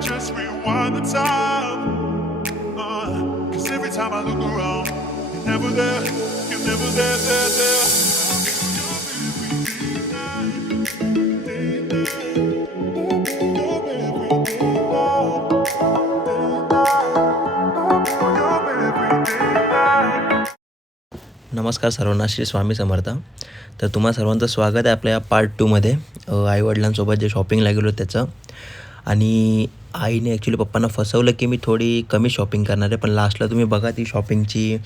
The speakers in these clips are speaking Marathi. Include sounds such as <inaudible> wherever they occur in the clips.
just rewind the time. Uh, Cause every time I look around, you're never there, you're never there, there, there. नमस्कार सर्वांना श्री स्वामी समर्थ तर तुम्हा सर्वांचं स्वागत आहे आपल्या या पार्ट टूमध्ये आईवडिलांसोबत जे शॉपिंगला गेलो त्याचं आणि आईने ॲक्च्युली पप्पांना फसवलं की मी थोडी कमी शॉपिंग करणार आहे. पण लास्टला तुम्ही बघा ती शॉपिंगची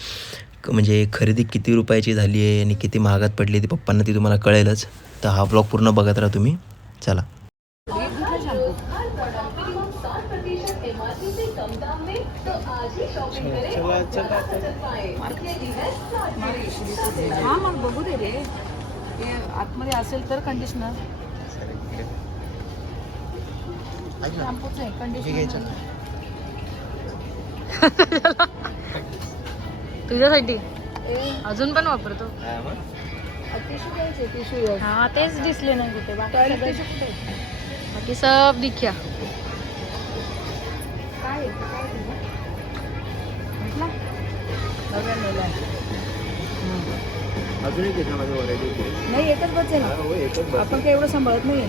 म्हणजे खरेदी किती रुपयाची झाली आहे आणि किती महागात पडली ती पप्पांना ती तुम्हाला कळेलच. तर हा ब्लॉग पूर्ण बघत राहा तुम्ही. चला. मग बघू दे रे. आतमध्ये असेल तर कंडिशनर शॅम्पूच आहे कंडिशनर तुझ्यासाठी? अजून पण वापरतो. घ्यायचे हा तेच दिसले नाही कुठे बाकी सब दिख्या. काय? काय तुझं? अजून एक नाही एकच बस आहे. ना आपण काही एवढं सांभाळत नाही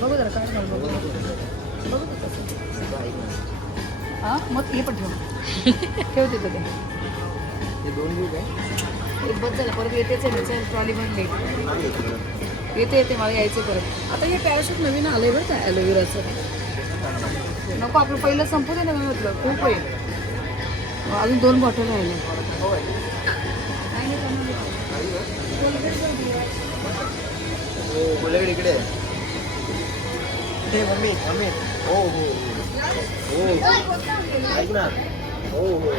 बघू जरा काय झालं बघू बघू ते कसं हा मग हे पण ठेव. ठेवते तर ते दोन दिवस आहे एक बस झालं परत येतेच आहे त्याचं ट्रॉली भरली येते येते मला यायचं परत. आता हे पॅराशूट नवीन आलंय बरं का ॲलोवेराचं नको आपलं पहिलं संपू दे ना मी म्हटलं खूप आहे अजून दोन बॉटल राहिले. इकडे हे मम्मी मम्मी. हो हो हो. ऐक ना. हो हो.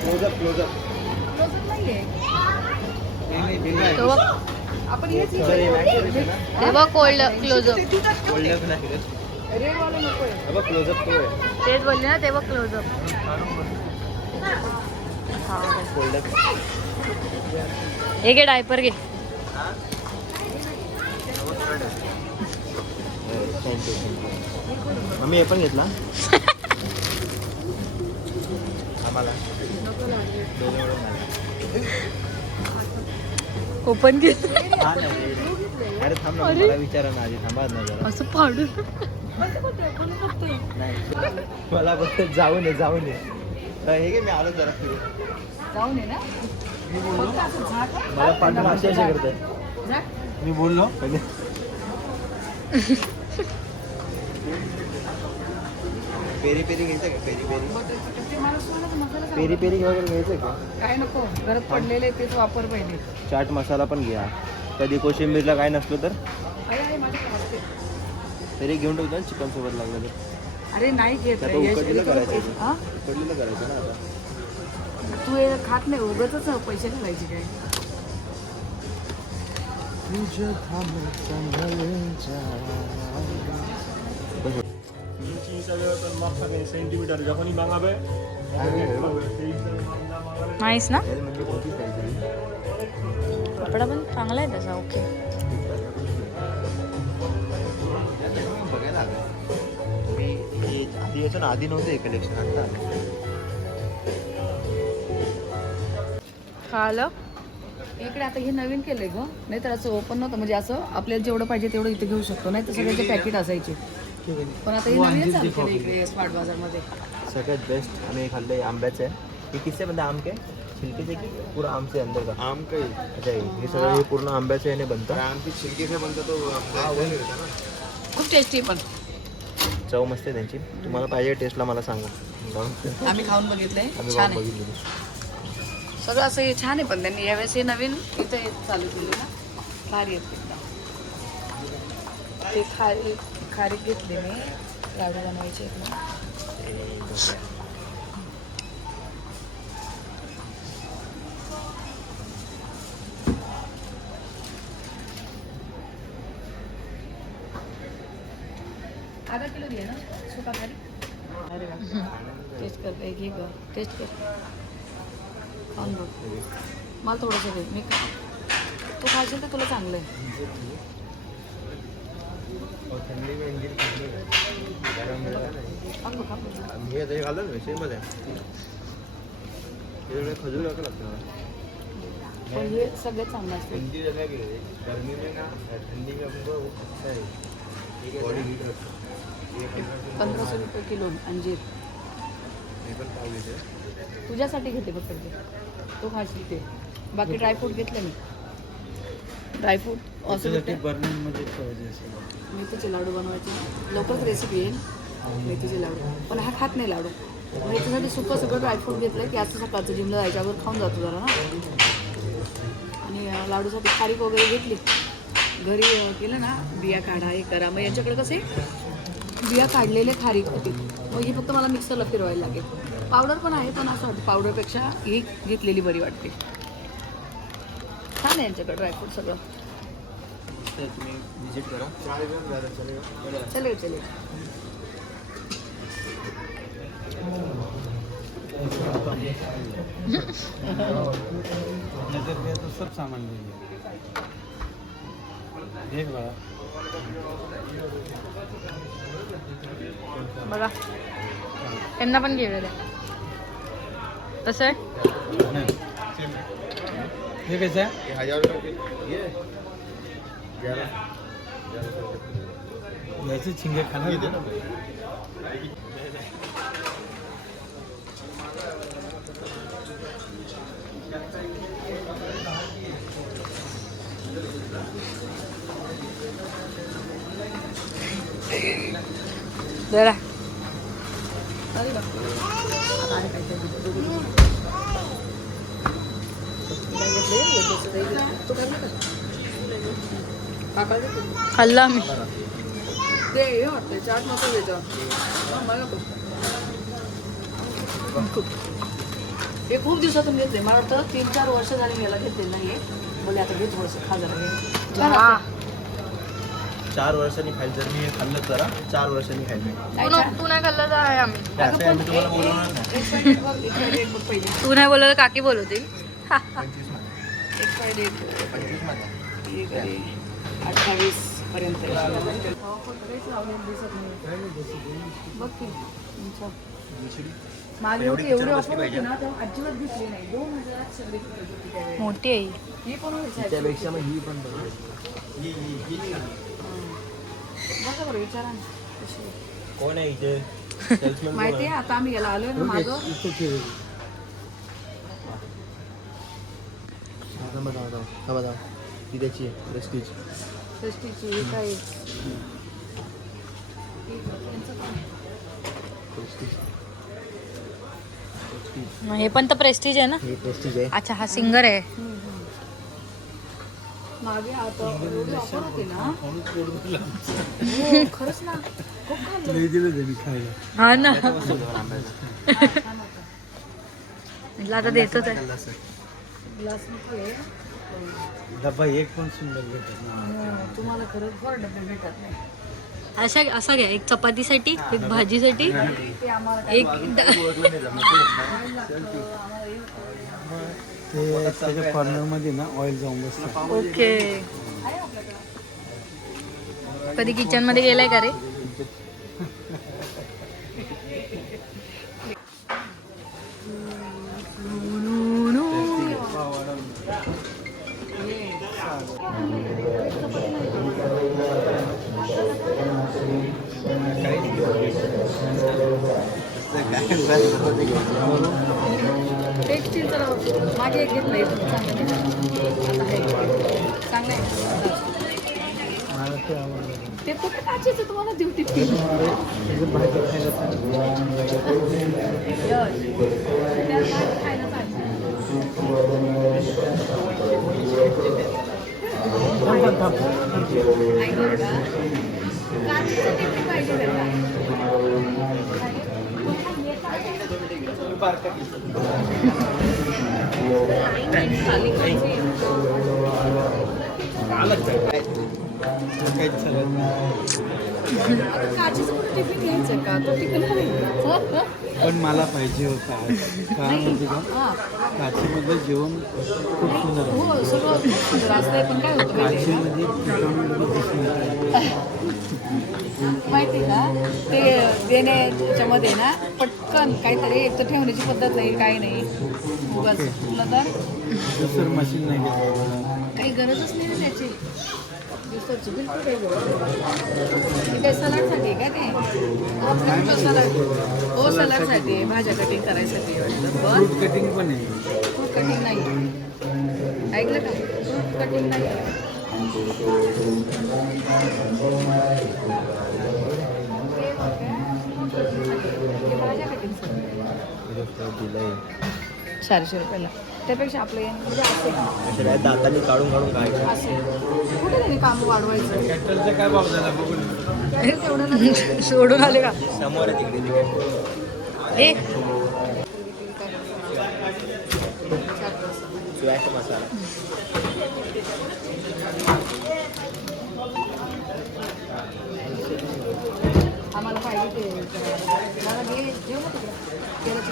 क्लोजअप क्लोजअप तो बघ आपण हेच ते बघ कोल्ड क्लोजअप रेड वाला तेच बोलले ना ते बघ क्लोजअप हे घे डायपर घे. मम्मी हे पण घेतला? आम्हाला. ओपन घे नाही. अरे थांब ना मला विचारा ना आधी. थांबा ना जरा. असं फाडून मला फक्त जाऊन ये जाऊन ये. हे घे मी आलो जरा. फिरू जाऊन ये ना. मला पाठवून असे असे करताय. झाक. मी बोललो. पेरी पेरी घ्यायचं का? Peri peri. ते. पेरी पेरी वगैरे घ्यायचं का? काय नको. घरात पडलेले तेच वापर पहिले. चाट मसाला पण घ्या. कधी कोशिंबीरला काय नसलं तर. तरी घेऊन ठेवतो ना चिकन सोबत लागलं तर अरे नाही घेत आता रे. यश- उकडलेलं इकडं करायचं पैसे- हा? उकडलेलं करायचं ना आता तू हे खात नाही उगच पैसे घालायचे काय সেন্টিমিটার যখনই বাঙাবে नाहीस ना म्हणजे कोणती पाहिजे कपडा पण चांगला आहे त्याचा ओके हे आधी याचं ना आधी नव्हतं हे कलेक्शन आता आलं. इकडे आता हे नवीन केलंय ग. नाही तर असं ओपन नव्हतं. म्हणजे असं आपल्याला जेवढं पाहिजे तेवढं इथे घेऊ शकतो. नाही तर सगळ्याचे पॅकेट असायचे. पण आता हे नवीन चालू केलं इकडे स्मार्ट बाजारमध्ये. सगळ्यात बेस्ट हमें खाल्ले आंब्याचं. आहे हे किससे बनते आम के छिलके से की पूरा आम से अंदर का? आम का ही अच्छा हे हे सगळं हे पूर्ण आंब्याचं याने बनतं? आम की छिलके से बनता तो फ्लेवर रहता ना. खूप टेस्टी पण. चव मस्त आहे त्यांची. तुम्हाला पाहिजे टेस्टला मला सांगा. आम्ही खाऊन बघितलंय. आम्ही छान आहे. बघितली सगळं असं हे छान आहे पण त्यांनी यावेळेस हे नवीन इथं हे चालू केलं ना. भारी आहेत एकदम ते खारी खारी घेतले मी. लाडू बनवायचे आधा किलो दिए ना सुका खारी? अरे वा टेस्ट कर एक घे ग टेस्ट कर। खाऊन बघ मला थोडंसं दे मी खा तू खाशील तर तुला चांगलं। आहे और ठंडी में अंजीर खाने का गरम रहता नहीं खाऊन बघ खाऊन बघ. मी आता हे घालून वैसे मध्ये हे। खजूर असं लागतं पण हे सगळ्यात चांगलं असतं अंजीर जगह के लिए गर्मी में ना ठंडी में हमको अच्छा है। बॉडी हीट रखता है ये पंद्रह पंधराशे सौ रुपये किलो अंजीर. तुझ्यासाठी घेते फक्त ते तू खाशील ते. बाकी ड्रायफ्रूट घेतले मी. ड्रायफ्रूट असं मेथीचे लाडू बनवायचे. लवकरच रेसिपी येईल. मेथीचे लाडू. पण हा खात नाही लाडू. याच्यासाठी सुकं सगळं ड्रायफ्रूट घेतलं की असं सकाळचं जिमला जायच्या अगोदर खाऊन जातो जरा ना. आणि लाडूसाठी खारीक वगैरे घेतली. घरी केलं ना बिया काढा हे करा. मग यांच्याकडे कसे बिया काढलेले खारीक होते. मग ही फक्त मला मिक्सरला फिरवायला लागेल. पावडर पण आहे पण असं वाटतं पावडरपेक्षा ही घेतलेली बरी वाटते. छान आहे यांच्याकडे ड्रायफ्रूट सगळं. तुम्ही व्हिजिट करा. चलेल चलेल नजर दिया तो सब सामान ले लिया देख बड़ा बघा. त्यांना पण घेऊया कसं आहे? कैसा है ये हजार रुपये की ये. ग्यारह ग्यारह सौ रुपये वैसे झींगे खाना ये देना जरा. अरे घेतो. घेतो. खाल्लं आम्ही ते हे वाटतंय चाट द्यायचा हा, मला. हे खूप दिवसातून घेतले मला वाटतं तीन चार वर्ष झाली मी याला घेतले नाहीये बोले आता घे थोडंसं खा हा. वाटतंय. चार वर्षांनी खायचं जर मी हे खाल्लं जरा चार वर्षांनी खायचं तू छान. न- तू नाही खाल्लं तर आहे आम्ही तुम्हाला बोलवणार नाही. तू नाही बोललं तर काकी बोलवतील आहे अठ्ठावीस पर्यंत. मोठी आहे ही. ही. त्यापेक्षा मग ही पण बघा. नाही का? बघा बरं विचारा ना. कशी आहे. कोण आहे इथे? सेल्समॅन माहिती आहे? आता आम्ही याला आलोय ना मागं. इसको फिर थांबा थांबा थांबा थांबा ती त्याची आहे प्रेस्टीज षष्टीची ही काय? ही काय? प्रेस्टीज हे पण तर प्रेस्टिज आहे ना? ही प्रेस्टीज आहे. अच्छा हा सिंगर आहे. मागे आता एवढी ऑफर होती ना. हो खरंच ना. खूप खाल्लं. ले दिलं त्यांनी खायला. हा ना. म्हटलं आता देतोच आहे. ग्लासमध्ये. डब्बा एक पण सुंदर भेटत नाही. तुम्हाला खरंच बरं डबे भेटत नाही. अशा असा घ्या. एक चपातीसाठी एक भाजीसाठी ते आम्हाला एक ते त्याच्या कॉर्नरमध्ये ना ऑइल जाऊन बसतं ओके. कधी किचनमध्ये गेलाय का रे? <laughs> टेक्स्टील तर मागे एक घेतलं आहे चांगलं ते कुठे टाकायचं तुम्हाला देऊ भाजी खायला पाहिजे पण मला पाहिजे होता. का माहिती का हां काशीमधलं जेवण खूप सुंदर. हो सगळं सुंदर असतं पण काय होतं माहिती. का? <laughs> माहिती आहे का ते देण्याच्या मध्ये ना पटकन काहीतरी एक तर ठेवण्याची पद्धत नाही काही नाही. उगाच तुला तर. दुसरं मशीन नाही काही गरजच नाही ना त्याची. बिलकुल काही काय सलाडसाठी आहे का ते? आपलं सलाड. हो सलाडसाठी आहे भाज्या कटिंग करायसाठी वाटतं. कटिंग पण आहे. फ्रूट कटिंग नाही. ऐकलं का? फ्रूट कटिंग नाही. चारशे रुपयाला. त्यापेक्षा आपलं हे म्हणजे दाताने काढून काढून काय असे कुठे त्यांनी काम वाढवायचं. काय भाव झाला बघून तेवढं नाही. सोडून आले का? समोर आहे तिकडे तिकडे. ए. स्वॅट मसाला आम्हाला पाहिजे ते मला घे जेव ना तिकडे तेलाचे डबे वगैरे ठेवून नाही हे घेतले. हे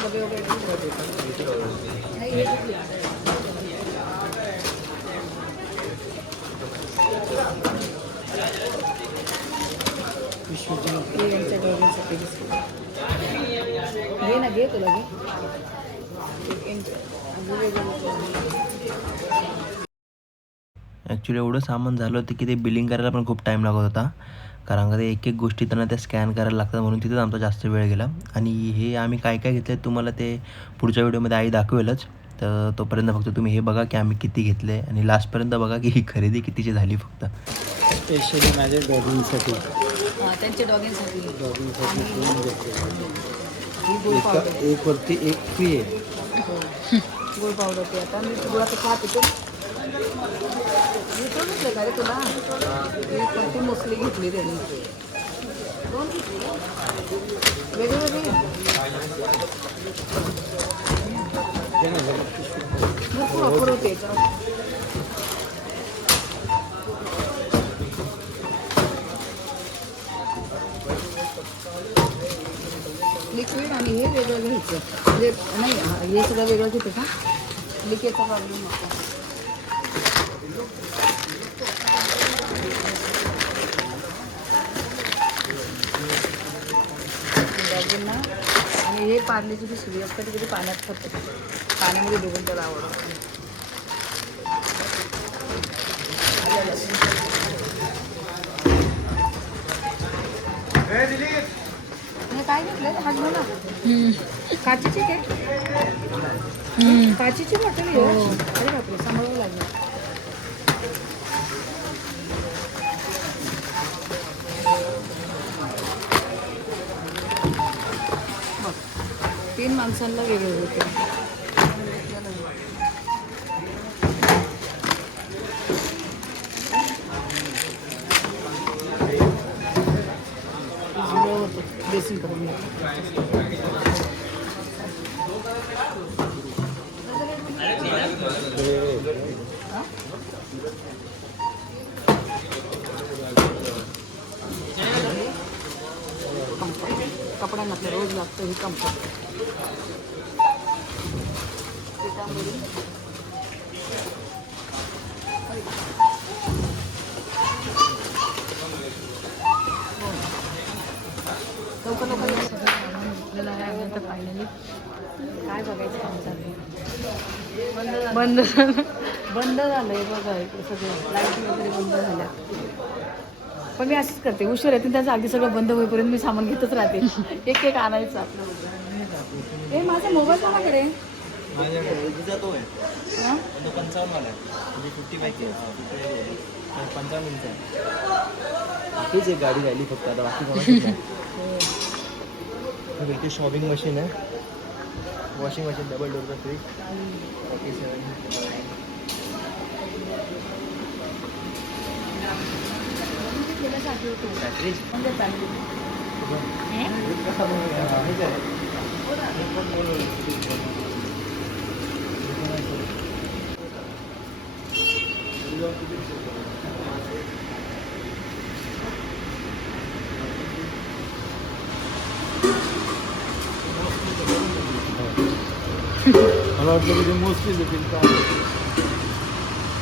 यांच्या बिस्किट. घे ना घे तुला घे ॲक्च्युली एवढं सामान झालं होतं की ते बिलिंग करायला पण खूप टाईम लागत होता कारण का ते एक एक गोष्टी त्यांना त्या स्कॅन करायला लागतात म्हणून तिथेच आमचा जास्त वेळ गेला. आणि हे आम्ही काय काय घेतलं तुम्हाला ते पुढच्या व्हिडिओमध्ये आई दाखवेलच. तर तोपर्यंत फक्त तुम्ही हे बघा की आम्ही किती घेतले आणि लास्टपर्यंत बघा की ही खरेदी कितीची झाली फक्त. स्पेशली माझ्या डॉगिंगसाठी त्यांच्या डॉगिंगसाठी डॉगिंगसाठी एका वरती एक फ्री आहे. हो. गुळ पावडर ते आता मी गुळाचं खात होते मी तो. घेतलं का रे तुला एक ती मोसली घेतली त्यांनी दोन घेतली वेगळी भरपूर ऑफर होते लिक्विड आणि हे वेगळं घ्यायचं. म्हणजे नाही हे सगळं वेगळं घेते का? लिकेचा प्रॉब्लेम नको डॉगींना आणि हे पार्लेची दुसरी असतं कधी कधी पाण्यात खातं पाण्यामध्ये डुबून त्याला आवडतं काय घेतलं हात काचीची काय काचीची बॉटल. अरे बापरे सांभाळावं लागलं. तीन माणसांना वेगळे होते झिरो होतं बेसिंग करून घ्या कम्फर्ट कपडा घातला रोज लागतं हे कम्फर्ट घेतलेलं आहे आम्ही आता फायनली काय बघायचं? बंद झालं. बंद झालंय बघा इकडे सगळं. लाइट वगैरे बंद झाल्या. पण मी असंच करते. उशीर येते त्याचं अगदी सगळं बंद होईपर्यंत मी सामान घेतच राहते. <laughs> एक एक आणायचं आपलं. हे माझा मोबाईल कोणाकडे? माझ्याकडे. तुझा तो आहे. फाय पंचावन्न इंच आहे बाकीच एक गाडी राहिली फक्त आता बाकी कोणाचीच नाही. इथे शॉपिंग मशीन आहे वॉशिंग मशीन डबल डोरचा फ्रीज बाकी सगळं केल्यासाठी होतो फ्रीज म्हणजे चांगली कसा बनवला? हेच आहे. मला वाटलं की ते मोजतील देतील का?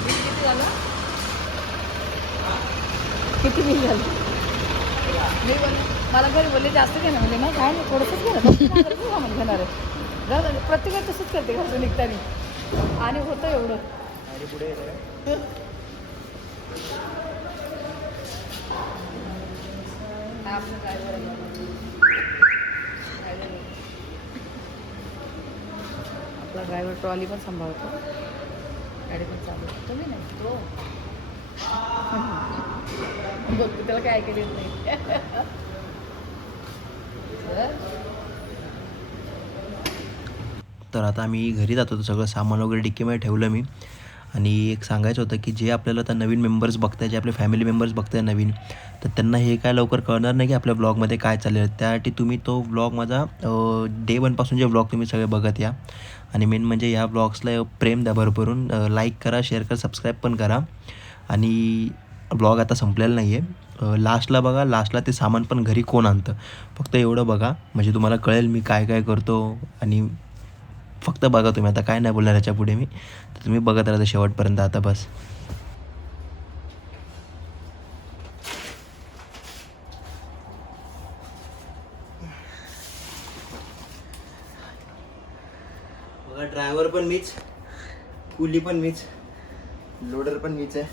किती झालं किती बिल झालं मी बोलले मला घरी बोलले जास्त घे ना. म्हणजे नाही काय नाही थोडंसंच घे ना. सामान घेणार आहे जाऊ दे, प्रत्येकात तसंच करते घरचं निघताना आणि होतं एवढं. आणि पुढे आपलं driver आहे. Driver आहे. आपला ड्रायव्हर ट्रॉली पण सांभाळतो. गाडी पण चालवतो. तुम्ही नाही? तो हो. <laughs> बघ त्याला काय ऐकायला येत नाही. तर आता आम्ही घरी जातो. सगळं सामान वगैरे डिक्कीमध्ये ठेवलं मी. आणि एक सांगायचं होतं की जे आपल्याला आता नवीन मेंबर्स बघताय जे आपले फॅमिली मेंबर्स बघताय नवीन तर त्यांना हे काय लवकर कळणार नाही की आपल्या ब्लॉगमध्ये काय चाललेलं आहे त्यासाठी तुम्ही तो ब्लॉग माझा डे वनपासून जे ब्लॉग तुम्ही सगळे बघत या. आणि मेन म्हणजे या ब्लॉग्सला प्रेम द्या भरभरून. लाईक करा शेअर करा सबस्क्राईब पण करा. आणि ब्लॉग आता संपलेला नाही आहे लास्टला बघा लास्टला ते सामान पण घरी कोण आणतं? फक्त एवढं बघा. म्हणजे तुम्हाला कळेल मी काय काय करतो. आणि फक्त बघा तुम्ही. आता काय नाही बोलणार याच्यापुढे मी. तर तुम्ही बघत राहता शेवटपर्यंत. आता बस. बघा ड्रायव्हर पण मीच. कुली पण मीच. लोडर पण मीच आहे.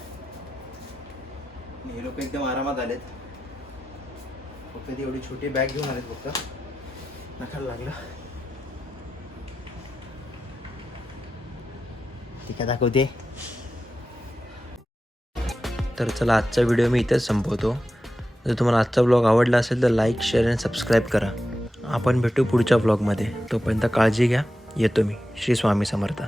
हे लोक एकदम आरामात आलेत. फक्त ती एवढी छोटी बॅग घेऊन आलेत फक्त. नखायला लागलं. ती काय दाखवते. तर चला आजचा व्हिडिओ मी इथेच संपवतो. जर तुम्हाला आजचा ब्लॉग आवडला असेल तर लाईक शेअर आणि सबस्क्राईब करा. आपण भेटू पुढच्या ब्लॉगमध्ये तोपर्यंत काळजी घ्या. येतो मी. श्री स्वामी समर्थ.